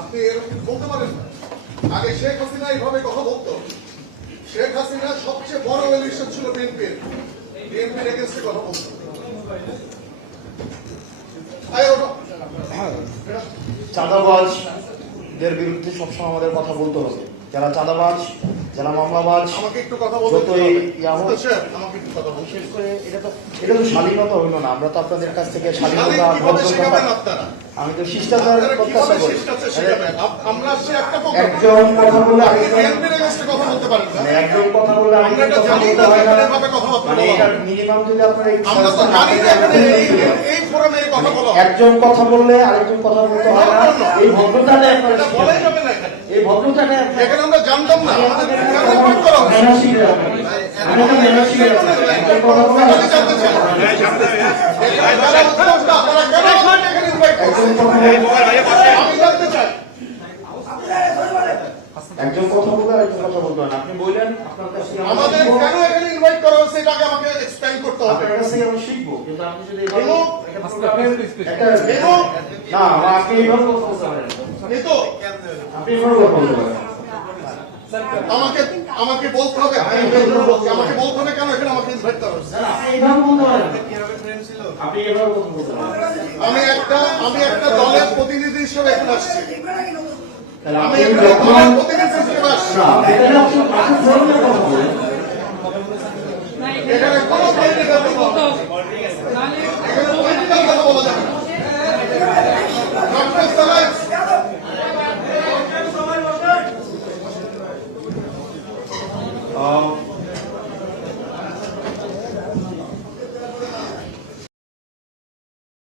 আপনি এরকম বলতে পারেন না। আগে শেখ হাসিনা এইভাবে কথা বলতো। শেখ হাসিনা সবচেয়ে বড় এলিগেশন ছিল বিএনপির এগেন্সটে কথা বলতো। চাঁদাবাজদের বিরুদ্ধে সবসময় আমাদের কথা বলতে হবে। যারা চাঁদাবাজ, যারা মামলাবাজ, আমাকে একটু কথা বলতে বিশেষ করে এটা তো শালীনতা হইল না। আমরা তো আপনাদের কাছ থেকে শালীনতা, আমি তো শিষ্টাচার প্রত্যাশা করি। একজন কথা বললে মিনিমাম যদি আপনার একজন কথা বললে আরেকজন কথা বলতে হয় না। এই ভদ্রতাটা এই ভদ্রতাটা এখানে আমরা জানতাম না। একজন কথা বলতে আরেকজন কথা বলতে হয় না। আপনি বললেন আপনার কাছে আমাদের কেন এখানে ইনভাইট করা হচ্ছে এটাকে আমাকে এক্সপ্লেইন করতে হবে। আপনার কাছে আমি শিখবো, কিন্তু আপনি যদি না আপনি এইভাবে কথা বলতে পারেন, আপনি এইভাবে কথা বলতে পারেন। আমাকে বলতে হবে, আমাকে বলতে হবে কেন এখানে আমাকে ইনভাইট করা হচ্ছে। এইভাবে বলতে পারেন, আপনি এইভাবে কথা বলতে পারেন। আমি একটা দলের প্রতিনিধি হিসেবে এখানে আসছি। আমি এখানে কোনো কথা বলা যাবে না।